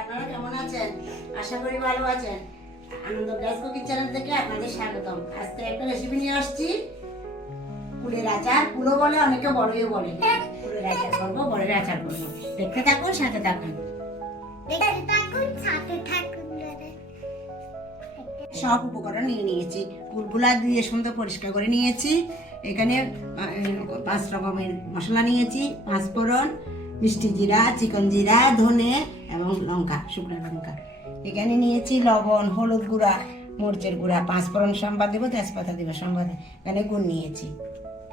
আপনারা কেমন আছেন? আশা করি ভালো আছেন। আনন্দ গ্যাস কুকিং চ্যানেল থেকে আপনাদের স্বাগতম। আজকে একটা রেসিপি নিয়ে আসছি, কুলের আচার। কুলো বলে, অনেকে বড়ইও বলে। কুলের আচার করবো, বড়ের আচার করবো। দেখতে থাকুন, সাথে থাকুন। সব উপকরণ নিয়ে নিয়েছি। কুলগুলা দিয়ে সুন্দর পরিষ্কার করে নিয়েছি। এখানে 5 রকমের মশলা নিয়েছি: 5 ফোড়ন, মিষ্টি জিরা, চিকন জিরা, ধনে এবং লঙ্কা, শুকনো লঙ্কা। এখানে নিয়েছি লবণ, হলুদ গুঁড়া, মরিচের গুঁড়া, 5 ফোড়ন সম্বাদ দেবো, তেজপাতা দেবো সম্বাদে। এখানে গুড় নিয়েছি,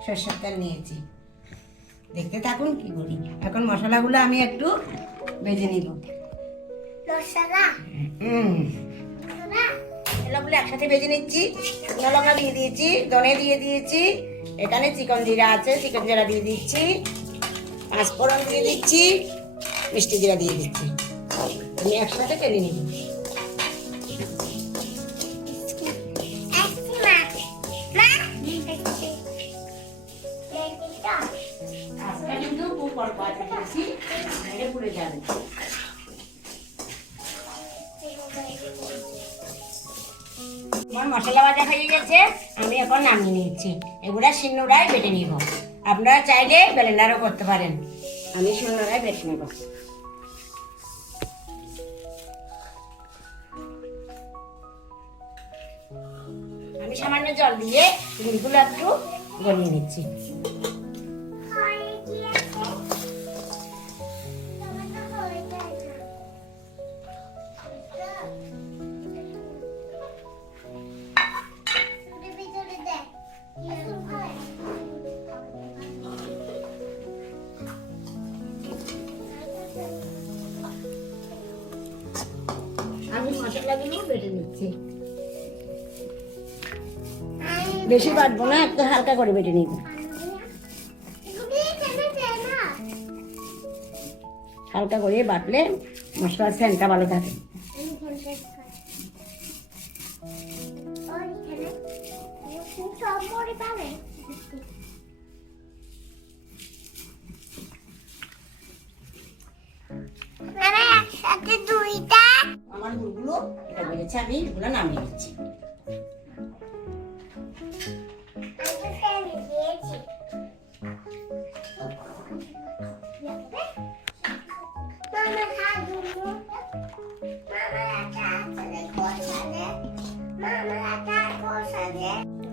সরষের তেল নিয়েছি। দেখতে থাকুন কি করি। এখন মশলাগুলো আমি একটু ভেজে নিব। মশলাগুলো একসাথে ভেজে নিচ্ছি। শুকনো লঙ্কা দিয়ে দিয়েছি, ধনে দিয়ে দিয়েছি, এখানে চিকন জিরা আছে, চিকন জিরা দিয়ে দিচ্ছি, 5 ফোড়ন দিয়ে দিচ্ছি, মিষ্টি জিরা দিয়ে দিচ্ছি। আমি একসাথে টেনে নিব। আজকে কিন্তু খুব অল্প আছে, বেশি নাহলে পুড়ে যাবে। আমার মশলা ভাজা হয়ে গেছে, আমি এখন নামিয়ে নিচ্ছি। এগুলা শিলনোড়ায় বেটে নিব। আপনারা চাইলে ব্লেন্ডারও করতে পারেন, আমি শিলনোড়ায় বেটে নিব। আমি সামান্য জল দিয়ে গুড়গুলো একটু গলিয়ে নিচ্ছি। আমি মশলাগুলো বেটে নিচ্ছি। বেশি বাটবো না, একটু হালকা করে বেটে নিব। হালকা করে বাটলে মশলার সেন্টটা ভালো থাকে। আমার গুড়গুলো এটা বেড়েছে, আমি এগুলো নামিয়ে নিচ্ছি।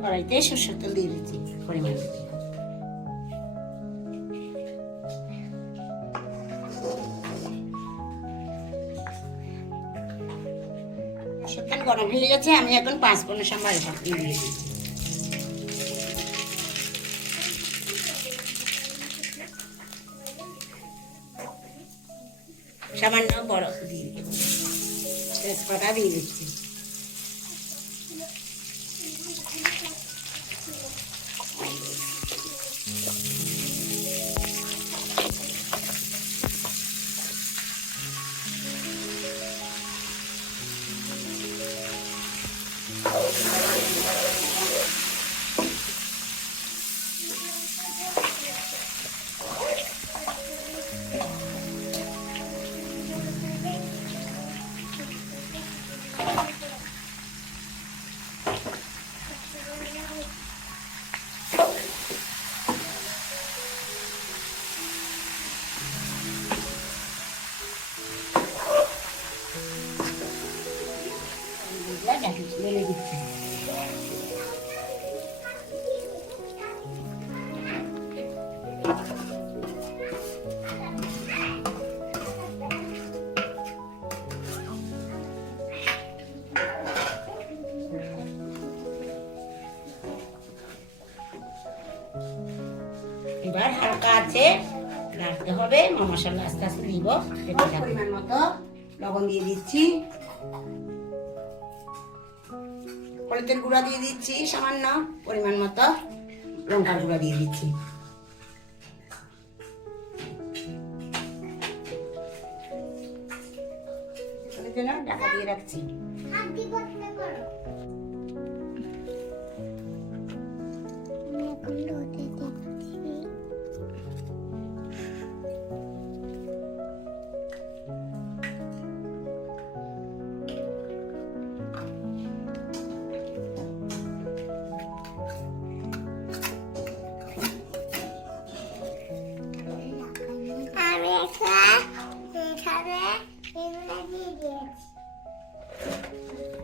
কড়াইতে সরষের তেল দিয়ে দিচ্ছি পরিমাণ। সরষের তেল গরম হয়ে গেছে, আমি এখন 5 ফোড়ন সম্বাদ দিয়ে দিচ্ছি। সামান্য বড় দিয়ে দেবো, তেজপাতা দিয়ে দিচ্ছি। ঢেলে দিচ্ছি। এবার হালকা আছে রাখতে হবে, মশলা আস্তে আস্তে দিব। পরিমাণ মতো লবণ দিয়ে দিচ্ছি, হলুদের গুঁড়া দিয়ে দিচ্ছি সামান্য, পরিমাণ মতো লঙ্কার গুঁড়া দিয়ে দিচ্ছি। ঢাকা দিয়ে রাখছি।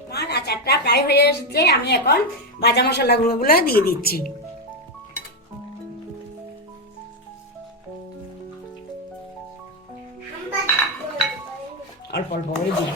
আমার আচারটা প্রায় হয়ে এসেছে, আমি এখন ভাজা মশলাগুলো দিয়ে দিচ্ছি। অল্প অল্প করে দিই।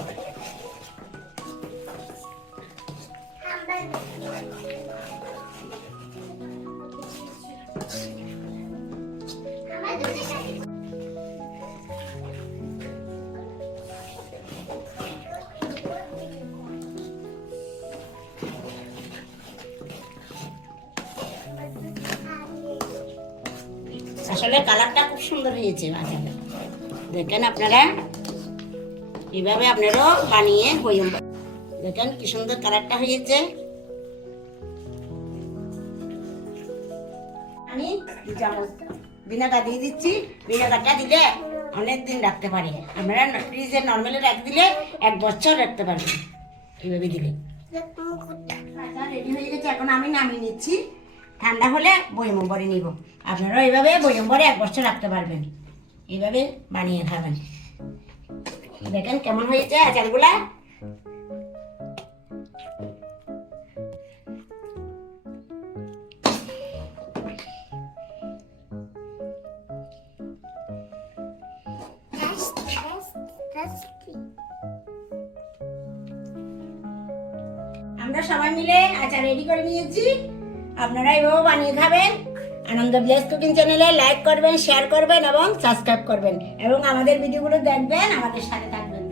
আসলে কালারটা খুব সুন্দর হয়েছে আচারটা, দেখেন আপনারা এইভাবে আপনারাও বানিয়ে বয়ম, দেখেন কি সুন্দর কালারটা হয়েছে। আমি 2 চামচ ভিনেগার দিয়ে দিচ্ছি। ভিনেগারটা দিলে অনেক দিন রাখতে পারে, আপনারা ফ্রিজে নর্মালি রাখ দিলে 1 বছর রাখতে পারবেন এইভাবে দিলে। আচ্ছা রেডি হয়ে গেছে, এখন আমি নামিয়ে নিচ্ছি। ঠান্ডা হলে বয়ম ভরে নিব। আপনারাও এইভাবে বয়ম ভরে 1 বছর রাখতে পারবেন, এইভাবে বানিয়ে খাবেন। দেখেন কেমন হয়েছে আচারগুলা। আমরা সবাই মিলে আচার রেডি করে নিয়েছি, আপনারা এভাবে বানিয়ে খাবেন। আনন্দ ভিলেজ কুকিং চ্যানেলে লাইক করবেন, শেয়ার করবেন এবং সাবস্ক্রাইব করবেন এবং আমাদের ভিডিওগুলো দেখবেন, আমাদের সাথে থাকবেন।